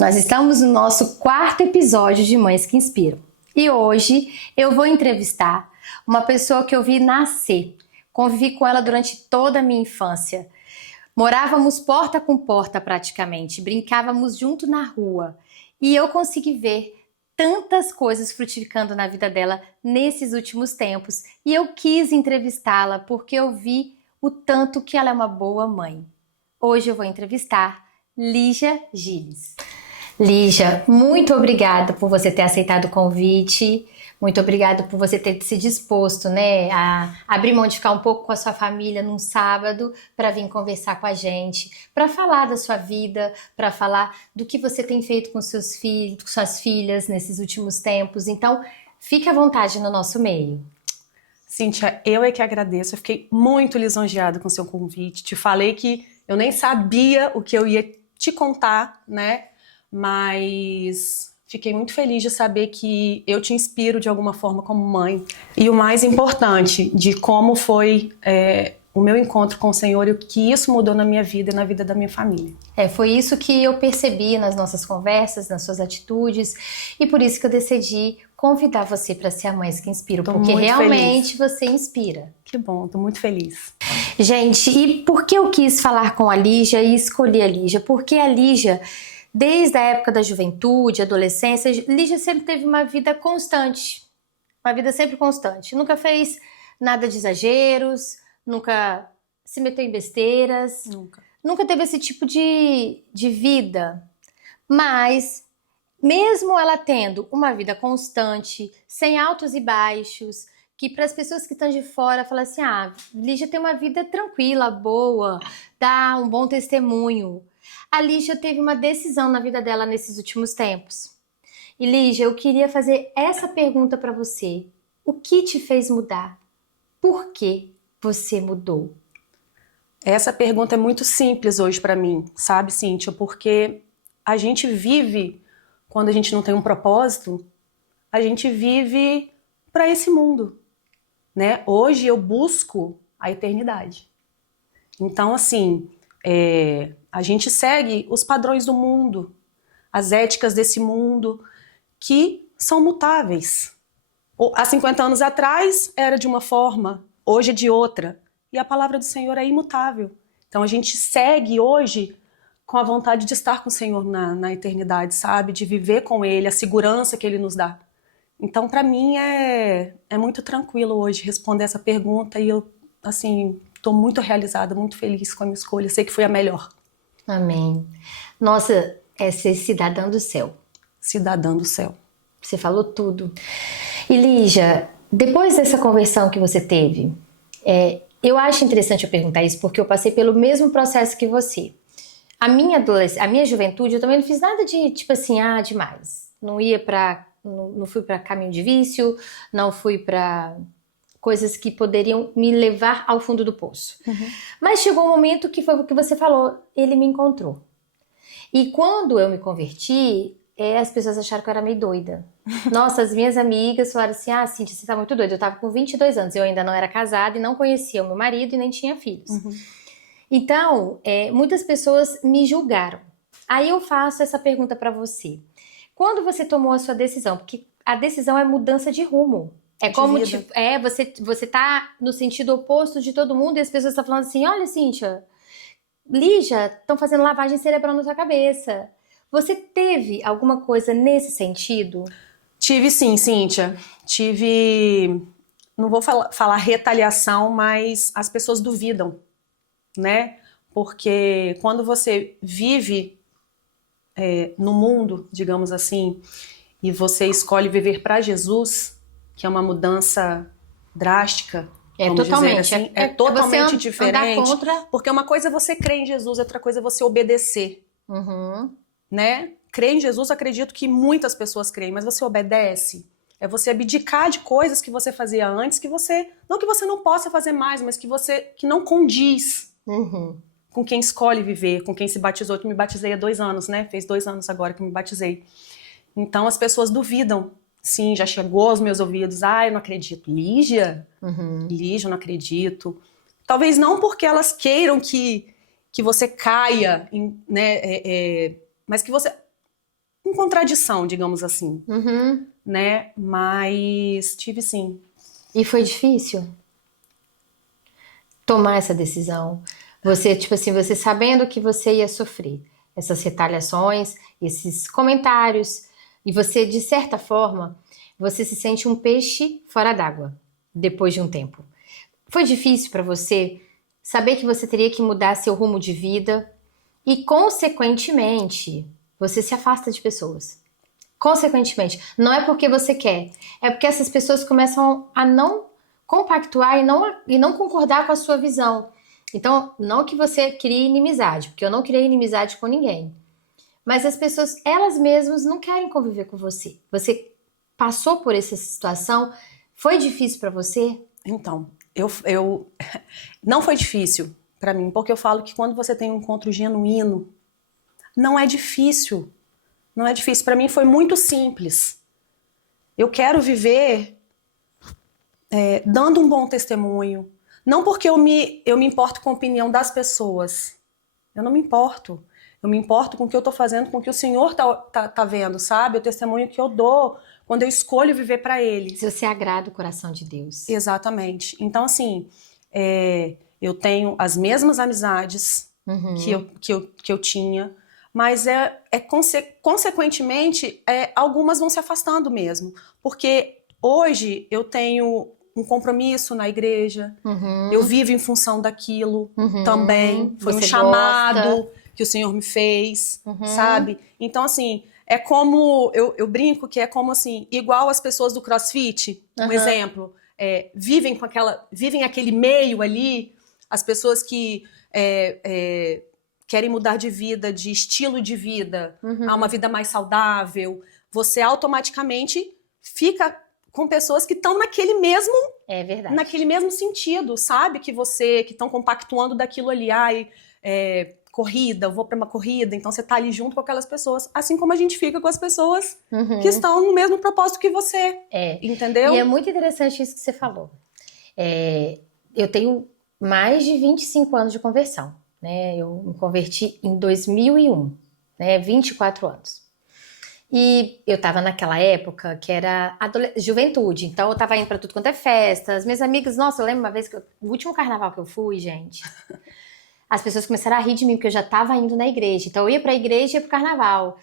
Nós estamos no nosso quarto episódio de Mães que Inspiram. E hoje eu vou entrevistar uma pessoa que eu vi nascer. Convivi com ela durante toda a minha infância. Morávamos porta com porta praticamente, brincávamos junto na rua. E eu consegui ver tantas coisas frutificando na vida dela nesses últimos tempos. E eu quis entrevistá-la porque eu vi o tanto que ela é uma boa mãe. Hoje eu vou entrevistar Lígia Gilles. Lígia, muito obrigada por você ter aceitado o convite, muito obrigada por você ter se disposto, né, a abrir mão de ficar um pouco com a sua família num sábado para vir conversar com a gente, para falar da sua vida, para falar do que você tem feito com seus filhos, com suas filhas nesses últimos tempos. Então, fique à vontade no nosso meio. Cíntia, eu é que agradeço, eu fiquei muito lisonjeada com o seu convite. Te falei que eu nem sabia o que eu ia te contar, né? Mas fiquei muito feliz de saber que eu te inspiro de alguma forma como mãe. E o mais importante, de como foi o meu encontro com o Senhor e o que isso mudou na minha vida e na vida da minha família. Foi isso que eu percebi nas nossas conversas, nas suas atitudes, e por isso que eu decidi convidar você para ser a Mães que Inspiram, porque realmente você inspira. Que bom, tô muito feliz. Gente, e por que eu quis falar com a Lígia e escolhi a Lígia? Porque a Lígia, desde a época da juventude, adolescência, Lígia sempre teve uma vida constante. Uma vida sempre constante. Nunca fez nada de exageros, nunca se meteu em besteiras. Nunca teve esse tipo de vida. Mas, mesmo ela tendo uma vida constante, sem altos e baixos, que para as pessoas que estão de fora falam assim, Lígia tem uma vida tranquila, boa, dá um bom testemunho. A Lígia teve uma decisão na vida dela nesses últimos tempos. E Lígia, eu queria fazer essa pergunta para você. O que te fez mudar? Por que você mudou? Essa pergunta é muito simples hoje para mim, sabe, Cíntia? Porque a gente vive, quando a gente não tem um propósito, a gente vive para esse mundo, né? Hoje eu busco a eternidade. Então, assim, a gente segue os padrões do mundo, as éticas desse mundo, que são mutáveis. Há 50 anos atrás era de uma forma, hoje é de outra. E a palavra do Senhor é imutável. Então a gente segue hoje com a vontade de estar com o Senhor na eternidade, sabe? De viver com Ele, a segurança que Ele nos dá. Então, para mim, é muito tranquilo hoje responder essa pergunta e eu, assim, estou muito realizada, muito feliz com a minha escolha. Sei que foi a melhor. Amém. Nossa, é ser cidadã do céu. Cidadã do céu. Você falou tudo. E Lígia, depois dessa conversão que você teve, eu acho interessante eu perguntar isso porque eu passei pelo mesmo processo que você. A minha juventude, eu também não fiz nada de, tipo assim, demais. Não fui para caminho de vício, não fui para coisas que poderiam me levar ao fundo do poço. Mas chegou um momento que foi o que você falou, ele me encontrou. E quando eu me converti, as pessoas acharam que eu era meio doida. Nossa, as minhas amigas falaram assim, Cíntia, você tá muito doida. Eu tava com 22 anos, eu ainda não era casada e não conhecia o meu marido e nem tinha filhos. Então, muitas pessoas me julgaram. Aí eu faço essa pergunta pra você. Quando você tomou a sua decisão? Porque a decisão é mudança de rumo. Você tá no sentido oposto de todo mundo e as pessoas estão falando assim, olha, Cíntia, Lígia, estão fazendo lavagem cerebral na sua cabeça. Você teve alguma coisa nesse sentido? Tive sim, Cíntia. Tive, não vou falar retaliação, mas as pessoas duvidam, né? Porque quando você vive no mundo, digamos assim, e você escolhe viver para Jesus, que é uma mudança drástica, Totalmente. Assim, totalmente diferente. Contra... Porque uma coisa é você crer em Jesus, outra coisa é você obedecer. Né? Crer em Jesus, acredito que muitas pessoas creem, mas você obedece. É você abdicar de coisas que você fazia antes, não que você não possa fazer mais, mas que não condiz com quem escolhe viver, com quem se batizou. Eu me batizei há 2 anos, né? Fez 2 anos agora que eu me batizei. Então as pessoas duvidam. Sim, já chegou aos meus ouvidos. Eu não acredito. Lígia? Lígia, eu não acredito. Talvez não porque elas queiram que você caia, né? Mas que você com contradição, digamos assim, Uhum. né? Mas tive sim. E foi difícil tomar essa decisão? Você, tipo assim, você sabendo que você ia sofrer essas retaliações, esses comentários, e você, de certa forma, você se sente um peixe fora d'água depois de um tempo. Foi difícil para você saber que você teria que mudar seu rumo de vida e, consequentemente, você se afasta de pessoas. Consequentemente, não é porque você quer, é porque essas pessoas começam a não compactuar e não concordar com a sua visão. Então, não que você crie inimizade, porque eu não criei inimizade com ninguém. Mas as pessoas, elas mesmas, não querem conviver com você. Você passou por essa situação? Foi difícil para você? Então, eu não foi difícil para mim, porque eu falo que quando você tem um encontro genuíno, não é difícil. Não é difícil. Para mim foi muito simples. Eu quero viver dando um bom testemunho. Não porque eu me importo com a opinião das pessoas. Eu não me importo. Eu me importo com o que eu estou fazendo, com o que o Senhor tá vendo, sabe? O testemunho que eu dou quando eu escolho viver para Ele. Se você agrada o coração de Deus. Exatamente. Então, assim, eu tenho as mesmas amizades que eu tinha, mas consequentemente, algumas vão se afastando mesmo. Porque hoje eu tenho um compromisso na igreja, eu vivo em função daquilo também. Foi um Você chamado gosta. que o Senhor me fez, sabe? Então, assim, é como, eu brinco que é como assim, igual as pessoas do CrossFit, um exemplo, vivem aquele meio ali, as pessoas que querem mudar de vida, de estilo de vida, a uma vida mais saudável, você automaticamente fica com pessoas que estão É verdade. naquele mesmo sentido, sabe? Que estão compactuando daquilo ali. Corrida, eu vou para uma corrida, então você tá ali junto com aquelas pessoas, assim como a gente fica com as pessoas que estão no mesmo propósito que você. Entendeu? E é muito interessante isso que você falou. Eu tenho mais de 25 anos de conversão, né? Eu me converti em 2001, né? 24 anos. E eu tava naquela época que era juventude, então eu tava indo pra tudo quanto é festa. As minhas amigas, nossa, eu lembro uma vez que o último carnaval que eu fui, gente, as pessoas começaram a rir de mim porque eu já tava indo na igreja. Então eu ia pra igreja e ia pro carnaval.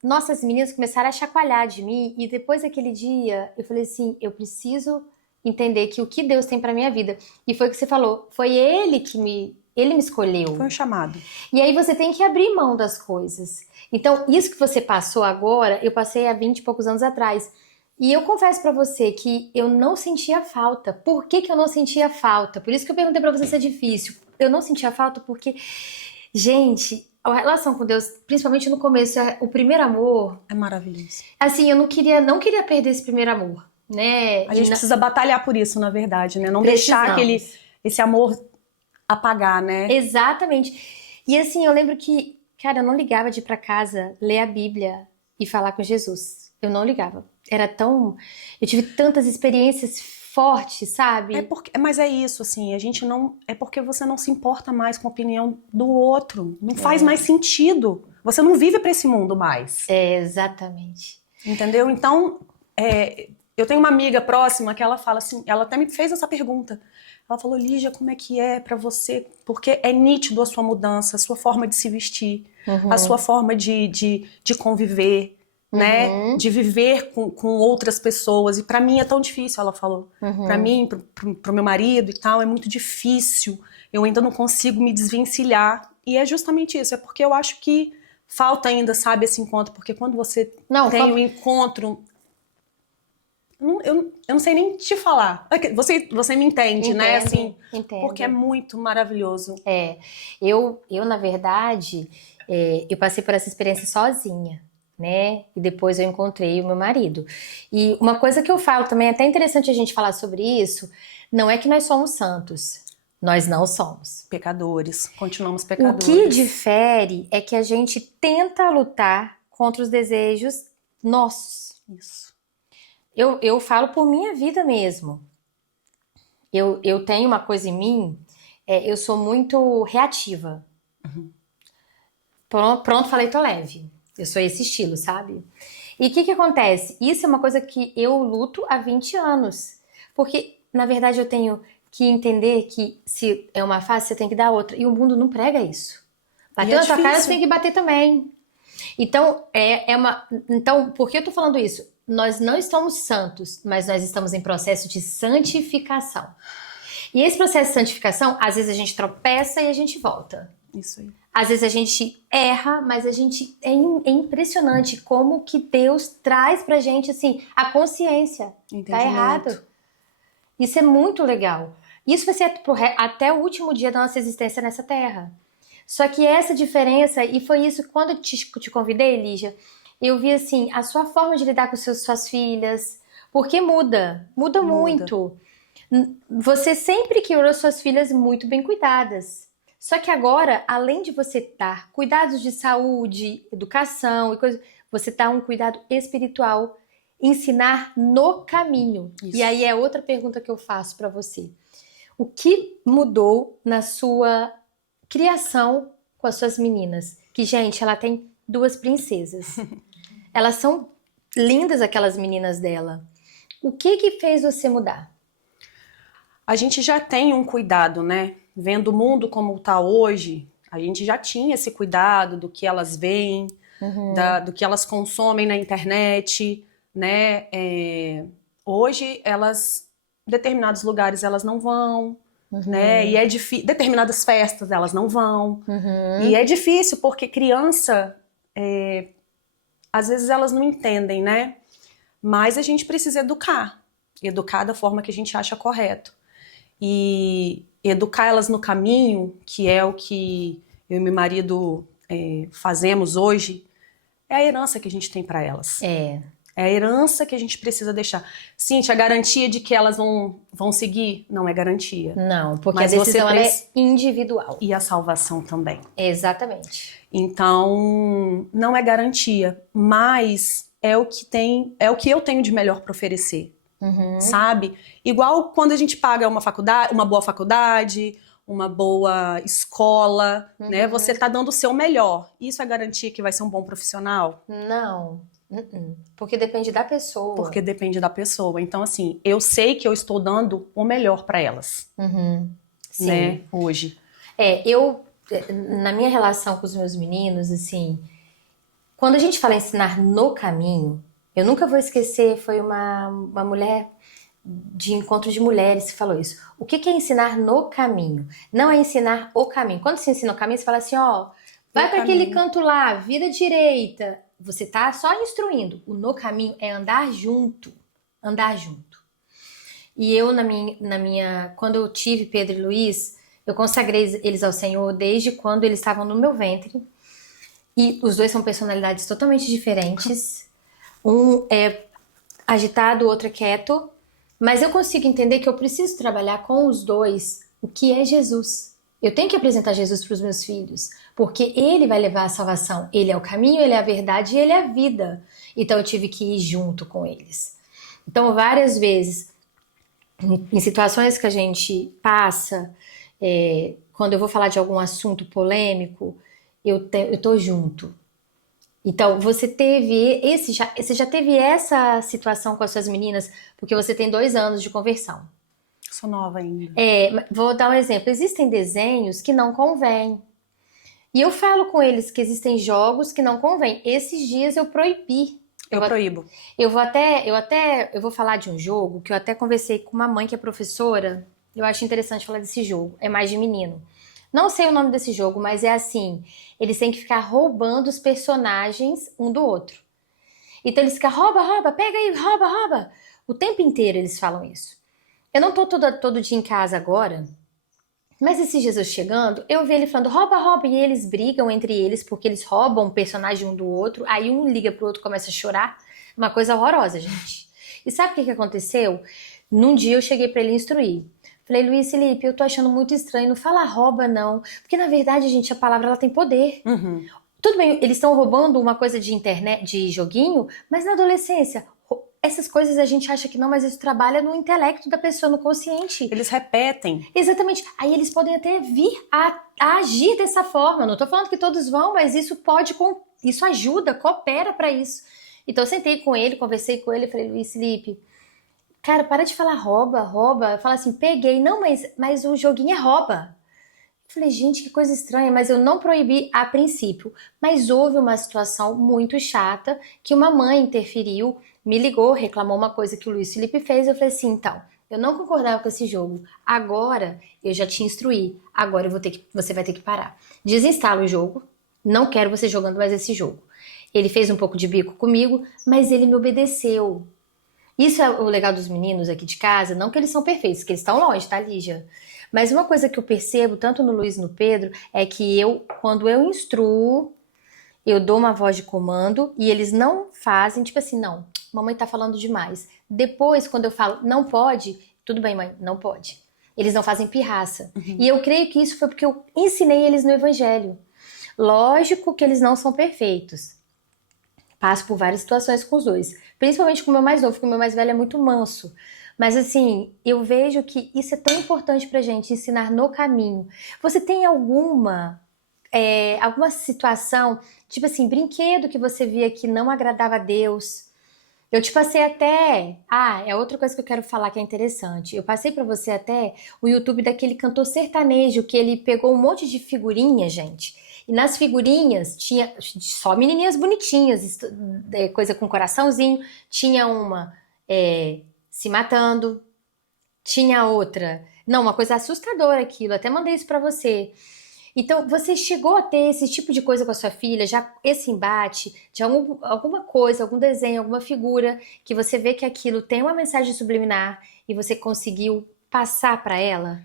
Nossa, as meninas começaram a chacoalhar de mim e depois daquele dia eu falei assim, eu preciso entender que o que Deus tem pra minha vida. E foi o que você falou, foi ele me escolheu. Foi um chamado. E aí você tem que abrir mão das coisas. Então, isso que você passou agora, eu passei há 20 e poucos anos atrás. E eu confesso pra você que eu não sentia falta. Por que que eu não sentia falta? Por isso que eu perguntei pra você se é difícil. Eu não sentia falta porque, gente, a relação com Deus, principalmente no começo, o primeiro amor, É maravilhoso. assim, eu não queria perder esse primeiro amor, né? A gente precisa batalhar por isso, na verdade, né? Não Precisamos. deixar esse amor apagar, né? Exatamente. E assim, eu lembro que, cara, eu não ligava de ir pra casa, ler a Bíblia e falar com Jesus. Eu não ligava. Era tão... Eu tive tantas experiências fortes, sabe? Mas é isso, assim, a gente não... É porque você não se importa mais com a opinião do outro. Não faz mais sentido. Você não vive pra esse mundo mais. Exatamente. Entendeu? Então, eu tenho uma amiga próxima que ela fala assim, ela até me fez essa pergunta. Ela falou, Lígia, como é que é pra você? Porque é nítido a sua mudança, a sua forma de se vestir, a sua forma de conviver, né? De viver com outras pessoas. E pra mim é tão difícil, ela falou. Pra mim, pro meu marido e tal, é muito difícil. Eu ainda não consigo me desvencilhar. E é justamente isso, é porque eu acho que falta ainda, sabe, esse encontro. Porque quando você tem um encontro... Eu não sei nem te falar. Você me entende, né? Assim, entendo. Porque é muito maravilhoso. Eu na verdade, eu passei por essa experiência sozinha, né? E depois eu encontrei o meu marido. E uma coisa que eu falo também, é até interessante a gente falar sobre isso, não é que nós somos santos. Nós não somos. Pecadores. Continuamos pecadores. O que difere é que a gente tenta lutar contra os desejos nossos. Isso. Eu falo por minha vida mesmo. Eu tenho uma coisa em mim, eu sou muito reativa. Pronto, falei, tô leve. Eu sou esse estilo, sabe? E o que acontece? Isso é uma coisa que eu luto há 20 anos. Porque, na verdade, eu tenho que entender que se é uma fase, você tem que dar outra. E o mundo não prega isso. Bateu na sua cara, você tem que bater também. Então, Então, por que eu tô falando isso? Nós não estamos santos, mas nós estamos em processo de santificação. E esse processo de santificação, às vezes a gente tropeça e a gente volta. Isso aí. Às vezes a gente erra, mas a gente é impressionante como que Deus traz pra gente assim a consciência. Tá errado. Isso é muito legal. Isso vai ser até o último dia da nossa existência nessa terra. Só que essa diferença, e foi isso quando eu te convidei, Lígia, eu vi assim a sua forma de lidar com suas filhas, porque muda muito. Você sempre criou suas filhas muito bem cuidadas. Só que agora, além de você dar cuidados de saúde, educação e coisas, você dá um cuidado espiritual, ensinar no caminho. Isso. E aí é outra pergunta que eu faço para você. O que mudou na sua criação com as suas meninas? Que, gente, ela tem 2 princesas. Elas são lindas, aquelas meninas dela. O que fez você mudar? A gente já tem um cuidado, né? Vendo o mundo como está hoje, a gente já tinha esse cuidado do que elas veem, do que elas consomem na internet, né? Hoje, determinados lugares elas não vão, né? E é difícil, determinadas festas elas não vão. E é difícil porque criança, às vezes elas não entendem, né? Mas a gente precisa educar da forma que a gente acha correto. E educar elas no caminho, que é o que eu e meu marido fazemos hoje, é a herança que a gente tem para elas. É a herança que a gente precisa deixar. Cíntia, a garantia de que elas vão seguir não é garantia. Não, porque mas a decisão é individual. E a salvação também. Exatamente. Então, não é garantia, mas é o que eu tenho de melhor para oferecer. Sabe? Igual quando a gente paga uma boa faculdade, uma boa escola, né? Você tá dando o seu melhor. Isso é garantia que vai ser um bom profissional? Não. Porque depende da pessoa. Porque depende da pessoa. Então, assim, eu sei que eu estou dando o melhor para elas. Sim. Né? Hoje. Na minha relação com os meus meninos, assim, quando a gente fala ensinar no caminho, eu nunca vou esquecer, foi uma mulher de encontro de mulheres que falou isso. O que é ensinar no caminho? Não é ensinar o caminho. Quando você ensina o caminho, você fala assim, vai para aquele canto lá, vira direita. Você tá só instruindo. O no caminho é andar junto. Andar junto. E eu, quando eu tive Pedro e Luiz, eu consagrei eles ao Senhor desde quando eles estavam no meu ventre. E os 2 são personalidades totalmente diferentes. Um é agitado, o outro é quieto. Mas eu consigo entender que eu preciso trabalhar com os 2 o que é Jesus. Eu tenho que apresentar Jesus para os meus filhos, porque Ele vai levar a salvação. Ele é o caminho, Ele é a verdade e Ele é a vida. Então eu tive que ir junto com eles. Então várias vezes, em situações que a gente passa, quando eu vou falar de algum assunto polêmico, eu tô junto. Então, você já teve essa situação com as suas meninas, porque você tem 2 anos de conversão. Sou nova ainda. Vou dar um exemplo. Existem desenhos que não convêm. E eu falo com eles que existem jogos que não convêm. Esses dias eu proibi. Eu proíbo. Eu vou falar de um jogo que eu até conversei com uma mãe que é professora. Eu acho interessante falar desse jogo. É mais de menino. Não sei o nome desse jogo, mas é assim, eles têm que ficar roubando os personagens um do outro. Então eles ficam, rouba, pega aí, rouba. O tempo inteiro eles falam isso. Eu não tô todo dia em casa agora, mas esses dias eu chegando, eu vi ele falando, rouba, e eles brigam entre eles, porque eles roubam um personagem um do outro, aí um liga pro outro e começa a chorar. Uma coisa horrorosa, gente. E sabe o que aconteceu? Num dia eu cheguei pra ele instruir. Falei, Luiz Felipe, eu tô achando muito estranho, não fala rouba não, porque na verdade, gente, a palavra ela tem poder. Tudo bem, eles estão roubando uma coisa de internet, de joguinho, mas na adolescência, essas coisas a gente acha que não, mas isso trabalha no intelecto da pessoa, no consciente. Eles repetem. Exatamente. Aí eles podem até vir a agir dessa forma. Não tô falando que todos vão, mas isso isso ajuda, coopera para isso. Então eu sentei com ele, conversei com ele, falei, Luiz Felipe, cara, para de falar rouba. Fala assim, peguei. Não, mas o joguinho é rouba. Falei, gente, que coisa estranha, mas eu não proibi a princípio. Mas houve uma situação muito chata que uma mãe interferiu, me ligou, reclamou uma coisa que o Luiz Felipe fez. Eu falei assim, então, eu não concordava com esse jogo. Agora eu já te instruí. Agora você vai ter que parar. Desinstala o jogo. Não quero você jogando mais esse jogo. Ele fez um pouco de bico comigo, mas ele me obedeceu. Isso é o legal dos meninos aqui de casa, não que eles são perfeitos, que eles estão longe, tá, Lígia? Mas uma coisa que eu percebo, tanto no Luiz e no Pedro, é que quando eu instruo, eu dou uma voz de comando e eles não fazem, tipo assim, não, mamãe tá falando demais. Depois, quando eu falo, não pode, tudo bem, mãe, não pode. Eles não fazem pirraça. E eu creio que isso foi porque eu ensinei eles no Evangelho. Lógico que eles não são perfeitos. Passo por várias situações com os dois. Principalmente com o meu mais novo, porque o meu mais velho é muito manso. Mas assim, eu vejo que isso é tão importante pra gente, ensinar no caminho. Você tem alguma situação, tipo assim, brinquedo que você via que não agradava a Deus? Eu te passei até... é outra coisa que eu quero falar que é interessante. Eu passei pra você até o YouTube daquele cantor sertanejo, que ele pegou um monte de figurinha, gente. E nas figurinhas tinha só menininhas bonitinhas, coisa com coraçãozinho. Tinha uma se matando, tinha outra... Não, uma coisa assustadora aquilo, até mandei isso pra você. Então, você chegou a ter esse tipo de coisa com a sua filha, já esse embate de alguma coisa, algum desenho, alguma figura, que você vê que aquilo tem uma mensagem subliminar e você conseguiu passar pra ela?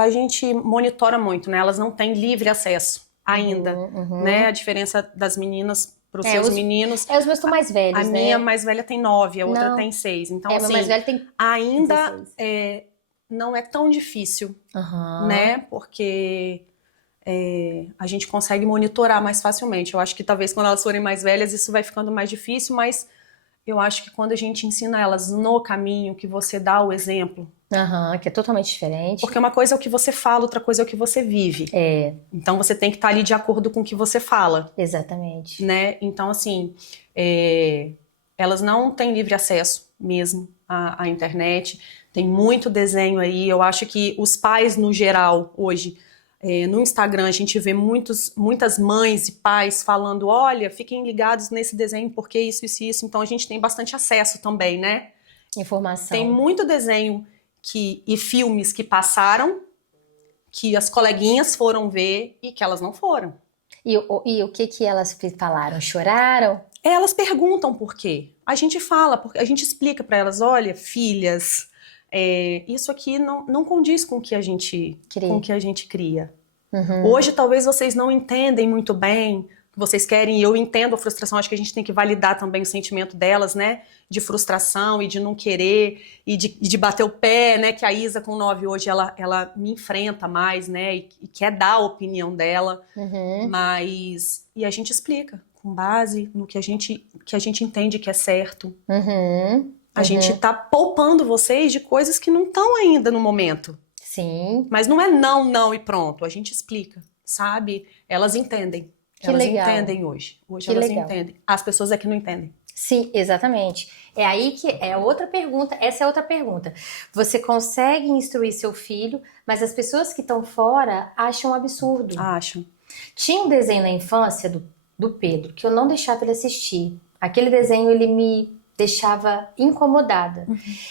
A gente monitora muito, né? Elas não têm livre acesso ainda, né? A diferença das meninas para os seus meninos. Os meus estão mais velhos, a né? minha mais velha tem 9, a outra Não. tem 6. Então, meu assim, mais velho tem ainda 16. Não é tão difícil, né? Porque a gente consegue monitorar mais facilmente. Eu acho que talvez quando elas forem mais velhas isso vai ficando mais difícil, mas eu acho que quando a gente ensina elas no caminho, que você dá o exemplo. Que é totalmente diferente. Porque uma coisa é o que você fala, outra coisa é o que você vive. Então você tem que estar ali de acordo com o que você fala. Exatamente. Né? Então, assim, elas não têm livre acesso mesmo à internet. Tem muito desenho aí. Eu acho que os pais, no geral, hoje, no Instagram, a gente vê muitas mães e pais falando, olha, fiquem ligados nesse desenho, porque isso. Então a gente tem bastante acesso também, né? Informação. Tem muito desenho e filmes que passaram, que as coleguinhas foram ver e que elas não foram. E o que elas falaram? Choraram? Elas perguntam por quê. A gente fala, a gente explica para elas, olha, filhas, isso aqui não condiz com o que a gente cria. Hoje talvez vocês não entendem muito bem o que vocês querem, e eu entendo a frustração, acho que a gente tem que validar também o sentimento delas, né, de frustração e de não querer, e de bater o pé, né, que a Isa com 9 hoje, ela me enfrenta mais, né, e quer dar a opinião dela, e a gente explica, com base no que a gente entende que é certo. A gente tá poupando vocês de coisas que não estão ainda no momento. Sim. Mas não é não e pronto. A gente explica, sabe? Elas entendem. Elas entendem hoje. Hoje elas entendem. As pessoas é que não entendem. Sim, exatamente. É aí que é outra pergunta. Essa é outra pergunta. Você consegue instruir seu filho, mas as pessoas que estão fora acham um absurdo. Acham. Tinha um desenho na infância do Pedro que eu não deixava ele assistir. Aquele desenho, ele me deixava incomodada.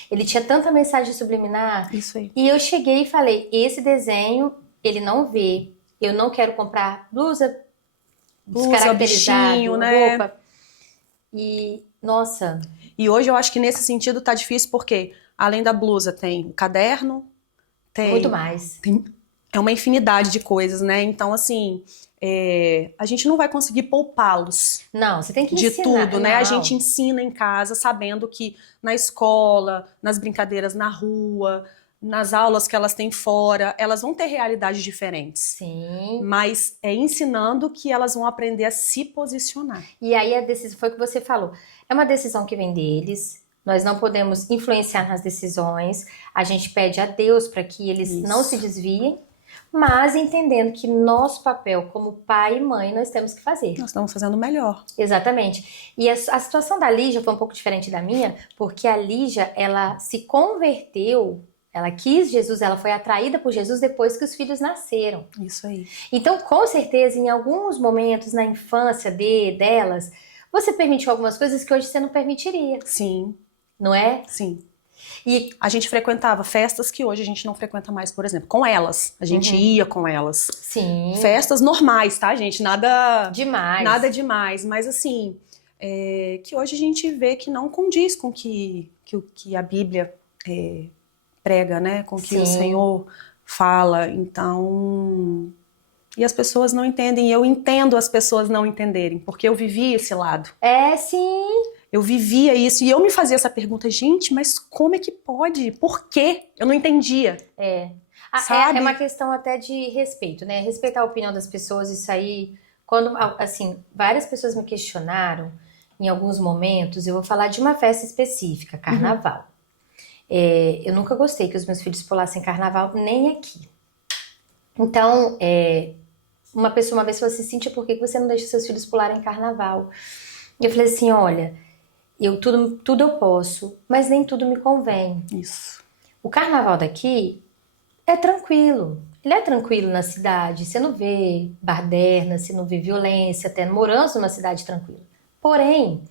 Ele tinha tanta mensagem subliminar. Isso aí. E eu cheguei e falei, esse desenho, ele não vê. Eu não quero comprar blusa descaracterizada, bichinho, né? roupa. E, nossa... E hoje eu acho que nesse sentido tá difícil, porque além da blusa tem o caderno, tem... Muito mais. É uma infinidade de coisas, né? Então, assim... a gente não vai conseguir poupá-los. Não, você tem que de ensinar. tudo, né? Não. A gente ensina em casa, sabendo que na escola, nas brincadeiras na rua, nas aulas que elas têm fora, elas vão ter realidades diferentes. Sim. Mas é ensinando que elas vão aprender a se posicionar. E aí a decisão, foi o que você falou, é uma decisão que vem deles, nós não podemos influenciar nas decisões, a gente pede a Deus para que eles não se desviem, mas entendendo que nosso papel como pai e mãe nós temos que fazer. Nós estamos fazendo o melhor. Exatamente. E a situação da Lígia foi um pouco diferente da minha, porque a Lígia, ela se converteu, ela quis Jesus, ela foi atraída por Jesus depois que os filhos nasceram. Isso aí. Então, com certeza, em alguns momentos na infância delas, você permitiu algumas coisas que hoje você não permitiria. Sim. Não é? Sim. E a gente frequentava festas que hoje a gente não frequenta mais, por exemplo, com elas. A gente ia com elas. Sim. Festas normais, tá, gente? Nada demais. Nada demais. Mas assim, que hoje a gente vê que não condiz com que a Bíblia prega, né? Com o que o Senhor fala. Então... E as pessoas não entendem. E eu entendo as pessoas não entenderem, porque eu vivi esse lado. Sim. Eu vivia isso e eu me fazia essa pergunta, gente, mas como é que pode? Por quê? Eu não entendia. Sabe? É uma questão até de respeito, né? Respeitar a opinião das pessoas, isso aí... Quando, assim, várias pessoas me questionaram, em alguns momentos, eu vou falar de uma festa específica, carnaval. Eu nunca gostei que os meus filhos pulassem carnaval, nem aqui. Então, uma pessoa uma vez falou assim, Cíntia, por que você não deixa seus filhos pularem carnaval? Eu falei assim, olha... tudo eu posso, mas nem tudo me convém. Isso. O carnaval daqui é tranquilo. Ele é tranquilo na cidade. Você não vê baderna, você não vê violência, até morando numa cidade tranquila. Porém,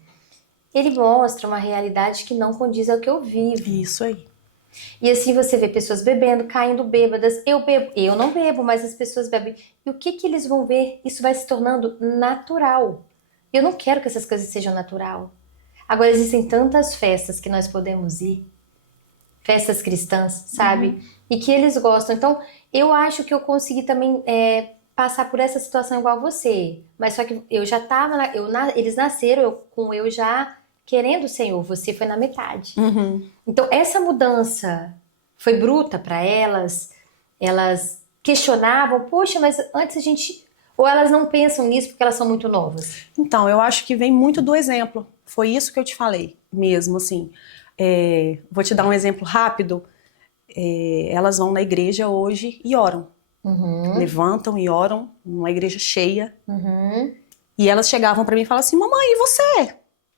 ele mostra uma realidade que não condiz ao que eu vivo. Isso aí. E assim você vê pessoas bebendo, caindo bêbadas. Eu bebo, eu não bebo, mas as pessoas bebem. E o que eles vão ver? Isso vai se tornando natural. Eu não quero que essas coisas sejam natural. Agora, existem tantas festas que nós podemos ir, festas cristãs, sabe? E que eles gostam. Então, eu acho que eu consegui também passar por essa situação igual você. Mas só que eu já tava, eles nasceram com eu já querendo o Senhor, você foi na metade. Então, essa mudança foi bruta para elas questionavam, poxa, mas antes a gente... Ou elas não pensam nisso porque elas são muito novas? Então, eu acho que vem muito do exemplo. Foi isso que eu te falei mesmo, assim. Vou te dar um exemplo rápido. Elas vão na igreja hoje e oram. Levantam e oram, numa igreja cheia. E elas chegavam pra mim e falavam assim, mamãe, e você?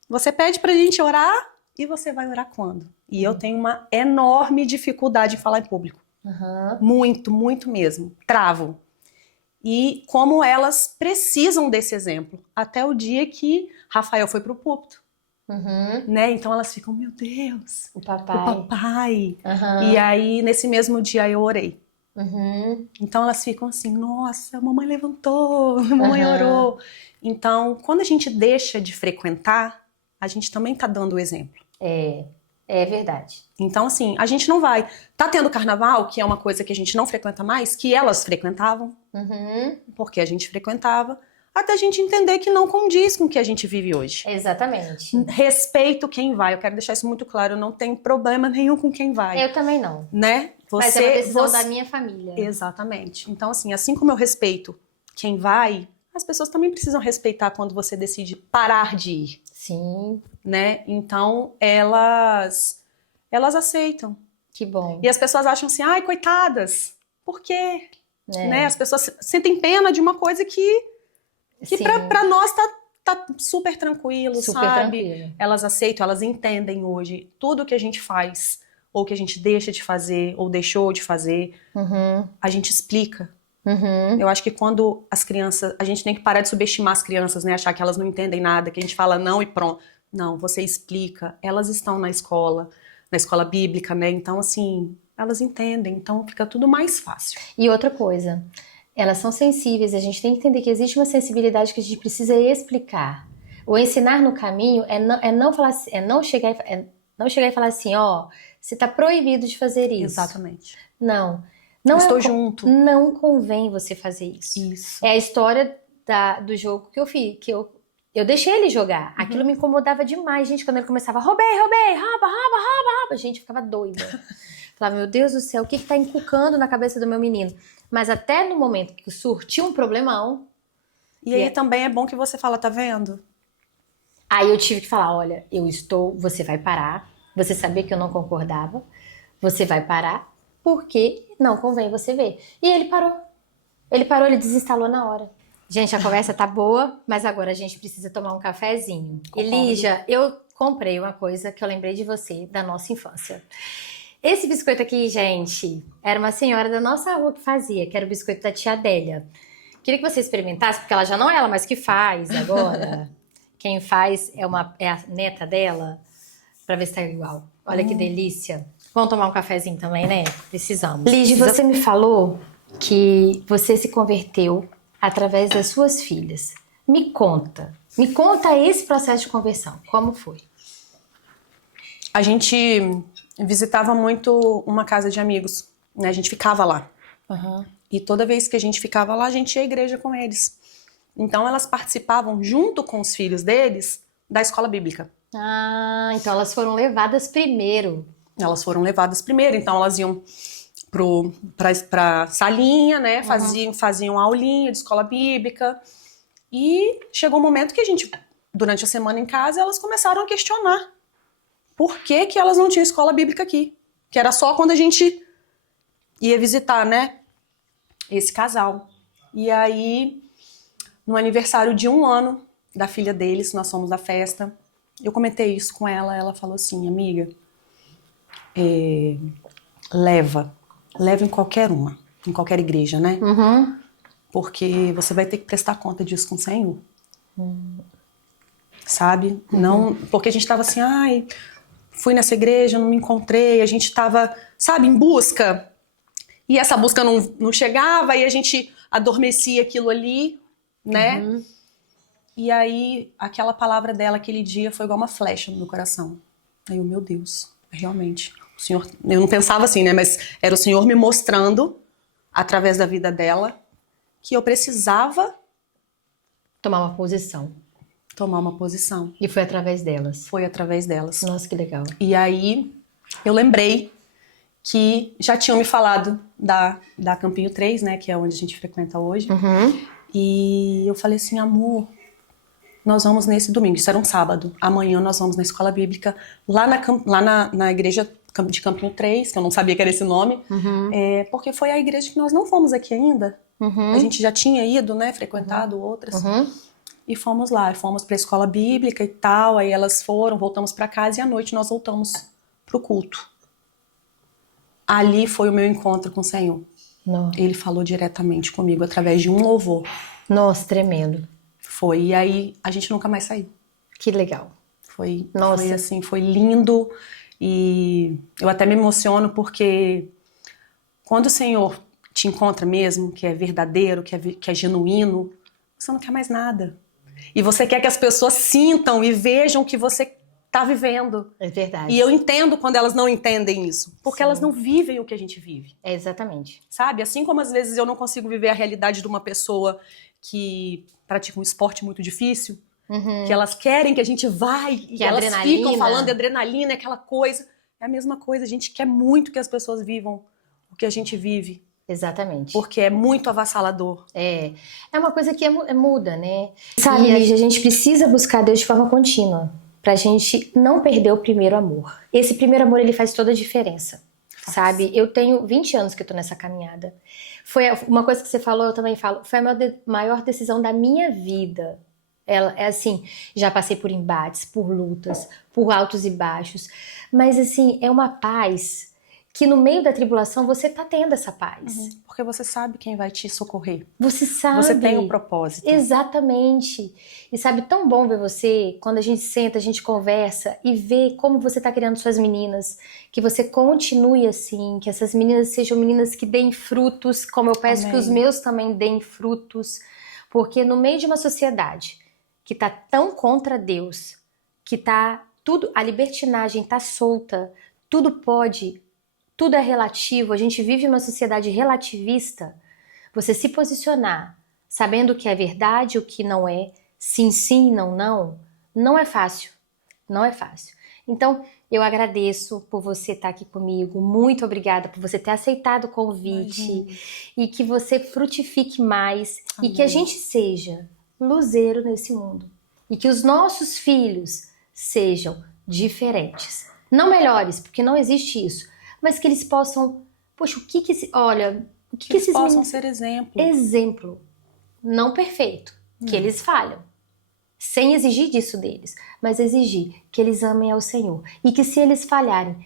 Você pede pra gente orar e você vai orar quando? E eu tenho uma enorme dificuldade em falar em público. Muito, muito mesmo. Travo. E como elas precisam desse exemplo. Até o dia que Rafael foi pro púlpito. Né? Então elas ficam, meu Deus, o papai. O papai. E aí, nesse mesmo dia, eu orei. Então elas ficam assim, nossa, a mamãe levantou, a mamãe orou. Então, quando a gente deixa de frequentar, a gente também tá dando o exemplo. É verdade. Então, assim, a gente não vai... Tá tendo carnaval, que é uma coisa que a gente não frequenta mais, que elas frequentavam, porque a gente frequentava, até a gente entender que não condiz com o que a gente vive hoje. Exatamente. Respeito quem vai, eu quero deixar isso muito claro, eu não tenho problema nenhum com quem vai. Eu também não. Né? Mas é uma decisão da minha família. Exatamente. Então, assim como eu respeito quem vai, as pessoas também precisam respeitar quando você decide parar de ir. Sim. Né? Então, elas aceitam. Que bom. E as pessoas acham assim, ai, coitadas, por quê? Né? As pessoas sentem pena de uma coisa que pra nós tá super tranquilo, sabe? Tranquilo. Elas aceitam, elas entendem hoje tudo que a gente faz, ou que a gente deixa de fazer, ou deixou de fazer, a gente explica. Eu acho que quando as crianças, a gente tem que parar de subestimar as crianças, né? Achar que elas não entendem nada, que a gente fala não e pronto. Não, você explica. Elas estão na escola bíblica, né? Então, assim, elas entendem. Então, fica tudo mais fácil. E outra coisa, elas são sensíveis. A gente tem que entender que existe uma sensibilidade que a gente precisa explicar. O ensinar no caminho é não chegar e falar assim, ó, você tá proibido de fazer isso. Exatamente. Não estou junto. Não convém você fazer isso. Isso. É a história do jogo que eu fiz, que eu deixei ele jogar. Aquilo me incomodava demais, gente, quando ele começava, roubei, rouba. Gente, eu ficava doida. Falava, meu Deus do céu, o que tá encucando na cabeça do meu menino? Mas até no momento que surtiu um problemão... E aí também é bom que você fala, tá vendo? Aí eu tive que falar, olha, você vai parar, você sabia que eu não concordava, você vai parar, porque não convém você ver. E ele parou. Ele desinstalou na hora. Gente, a conversa tá boa, mas agora a gente precisa tomar um cafezinho. Concordo. Elija, eu comprei uma coisa que eu lembrei de você, da nossa infância. Esse biscoito aqui, gente, era uma senhora da nossa rua que fazia, que era o biscoito da tia Adélia. Queria que você experimentasse, porque ela já não é ela mais que faz agora. Quem faz é a neta dela, pra ver se tá igual. Olha que delícia. Vamos tomar um cafezinho também, né? Precisamos. Lige, você me falou que você se converteu através das suas filhas. Me conta esse processo de conversão. Como foi? A gente visitava muito uma casa de amigos, né? A gente ficava lá. Uhum. E toda vez que a gente ficava lá, a gente ia à igreja com eles. Então elas participavam, junto com os filhos deles, da escola bíblica. Ah, então elas foram levadas primeiro. Elas foram levadas primeiro, então elas iam pra salinha, né? Faziam aulinha de escola bíblica. E chegou um momento que a gente, durante a semana em casa, elas começaram a questionar por que que elas não tinham escola bíblica aqui. Que era só quando a gente ia visitar, né? Esse casal. E aí, no aniversário de 1 ano da filha deles, nós fomos à festa. Eu comentei isso com ela, ela falou assim, amiga, leva em qualquer uma, em qualquer igreja, né? Uhum. Porque você vai ter que prestar conta disso com o Senhor. Sabe? Não, porque a gente tava assim, ai, fui nessa igreja, não me encontrei, a gente tava, sabe, em busca. E essa busca não chegava, e a gente adormecia aquilo ali, né? Uhum. E aí, aquela palavra dela aquele dia foi igual uma flecha no meu coração. Aí eu, meu Deus, realmente. O Senhor, eu não pensava assim, né? Mas era o Senhor me mostrando, através da vida dela, que eu precisava Tomar uma posição. tomar uma posição. E foi através delas. Foi através delas. Nossa, que legal. E aí, eu lembrei que já tinham me falado da Campinho 3, né? Que é onde a gente frequenta hoje. Uhum. E eu falei assim, amor, nós vamos nesse domingo, isso era um sábado. Amanhã nós vamos na escola bíblica, lá na igreja de Campinho 3, que eu não sabia que era esse nome, porque foi a igreja que nós não fomos aqui ainda. A gente já tinha ido, né, frequentado outras. E fomos lá, fomos para a escola bíblica e tal, aí elas foram, voltamos para casa e à noite nós voltamos pro culto. Ali foi o meu encontro com o Senhor. Nossa. Ele falou diretamente comigo através de um louvor. Nossa, tremendo. Foi, e aí a gente nunca mais saiu. Que legal. Foi Nossa. assim, foi lindo e eu até me emociono porque quando o Senhor te encontra mesmo, que é verdadeiro, que é genuíno, você não quer mais nada. E você quer que as pessoas sintam e vejam o que você está vivendo. É verdade. E eu entendo quando elas não entendem isso, porque elas não vivem o que a gente vive. É exatamente. Sabe? Assim como às vezes eu não consigo viver a realidade de uma pessoa que pratica um esporte muito difícil, que elas querem que a gente vá e elas adrenalina. ficam falando de adrenalina, aquela coisa. É a mesma coisa, a gente quer muito que as pessoas vivam o que a gente vive. Exatamente. Porque é muito avassalador. É uma coisa que muda, né? Sabe, Lígia, a gente precisa buscar Deus de forma contínua pra gente não perder o primeiro amor. Esse primeiro amor, ele faz toda a diferença, sabe? Eu tenho 20 anos que eu tô nessa caminhada. Foi uma coisa que você falou, eu também falo, foi a maior decisão da minha vida. Ela é assim, já passei por embates, por lutas, por altos e baixos, mas assim, é uma paz que no meio da tribulação você tá tendo essa paz. Porque você sabe quem vai te socorrer. Você sabe. Você tem um propósito. Exatamente. E sabe, tão bom ver você, quando a gente senta, a gente conversa e vê como você tá criando suas meninas, que você continue assim, que essas meninas sejam meninas que deem frutos, como eu peço que os meus também deem frutos, porque no meio de uma sociedade que tá tão contra Deus, que tá tudo, a libertinagem tá solta, tudo pode, tudo é relativo, a gente vive uma sociedade relativista. Você se posicionar sabendo o que é verdade, o que não é, sim, sim, não, não, não é fácil. Não é fácil. Então, eu agradeço por você estar aqui comigo, muito obrigada por você ter aceitado o convite. Imagina. E que você frutifique mais e que a Amém. gente seja luzeiro nesse mundo e que os nossos filhos sejam diferentes, não melhores, porque não existe isso, mas que eles possam, poxa, olha, o que Que eles esses possam meninos, ser exemplo. exemplo, não perfeito, que eles falham, sem exigir disso deles, mas exigir que eles amem ao Senhor e que se eles falharem,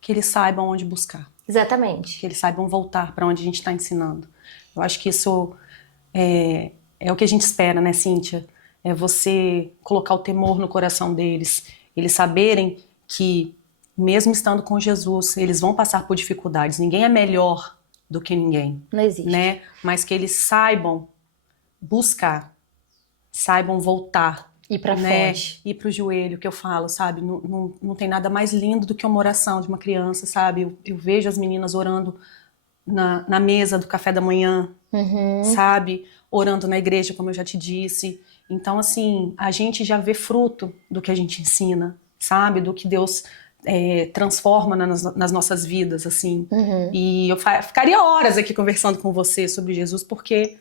Que eles saibam onde buscar. exatamente, Que eles saibam voltar para onde a gente está ensinando. Eu acho que isso é o que a gente espera, né, Cíntia? É você colocar o temor no coração deles, eles saberem que, mesmo estando com Jesus, eles vão passar por dificuldades. Ninguém é melhor do que ninguém, não existe. né? Mas que eles saibam buscar, saibam voltar. Ir pra né? fonte. Ir pro joelho, que eu falo, sabe? Não tem nada mais lindo do que uma oração de uma criança, sabe? Eu vejo as meninas orando na mesa do café da manhã, sabe? Orando na igreja, como eu já te disse. Então, assim, a gente já vê fruto do que a gente ensina, sabe? Do que Deus transforma nas nossas vidas, assim. E eu ficaria horas aqui conversando com você sobre Jesus, porque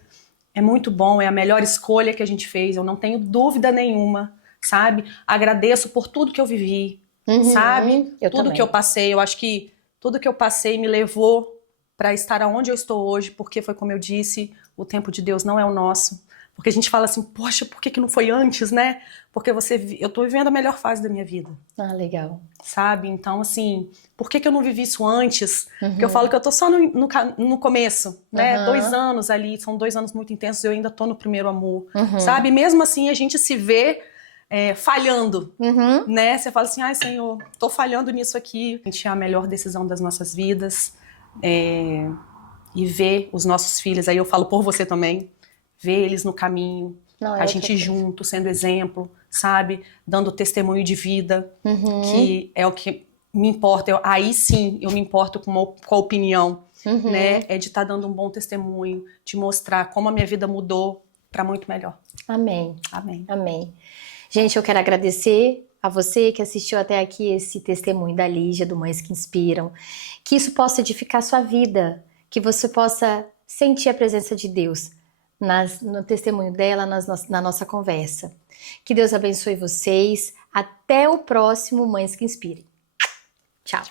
é muito bom, é a melhor escolha que a gente fez, eu não tenho dúvida nenhuma, sabe? Agradeço por tudo que eu vivi, sabe? Eu Tudo também. que eu passei, eu acho que tudo que eu passei me levou para estar onde eu estou hoje, porque foi como eu disse, o tempo de Deus não é o nosso. Porque a gente fala assim, poxa, por que não foi antes, né? Porque eu tô vivendo a melhor fase da minha vida. Ah, legal. Sabe? Então, assim, por que eu não vivi isso antes? Porque eu falo que eu tô só no começo, né? 2 anos ali, são 2 anos muito intensos, eu ainda tô no primeiro amor, sabe? Mesmo assim, a gente se vê falhando, né? Você fala assim, ai, Senhor, tô falhando nisso aqui. A gente é a melhor decisão das nossas vidas. E ver os nossos filhos, aí eu falo por você também, ver eles no caminho, Não, é a outra gente coisa. junto, sendo exemplo, sabe? Dando testemunho de vida, que é o que me importa. Aí sim, eu me importo com a opinião, né? É de estar dando um bom testemunho, de mostrar como a minha vida mudou para muito melhor. Amém. Amém. Amém. Gente, eu quero agradecer a você que assistiu até aqui esse testemunho da Lígia, do Mães que Inspiram. Que isso possa edificar sua vida, que você possa sentir a presença de Deus no testemunho dela, na nossa conversa. Que Deus abençoe vocês. Até o próximo Mães que Inspirem. Tchau.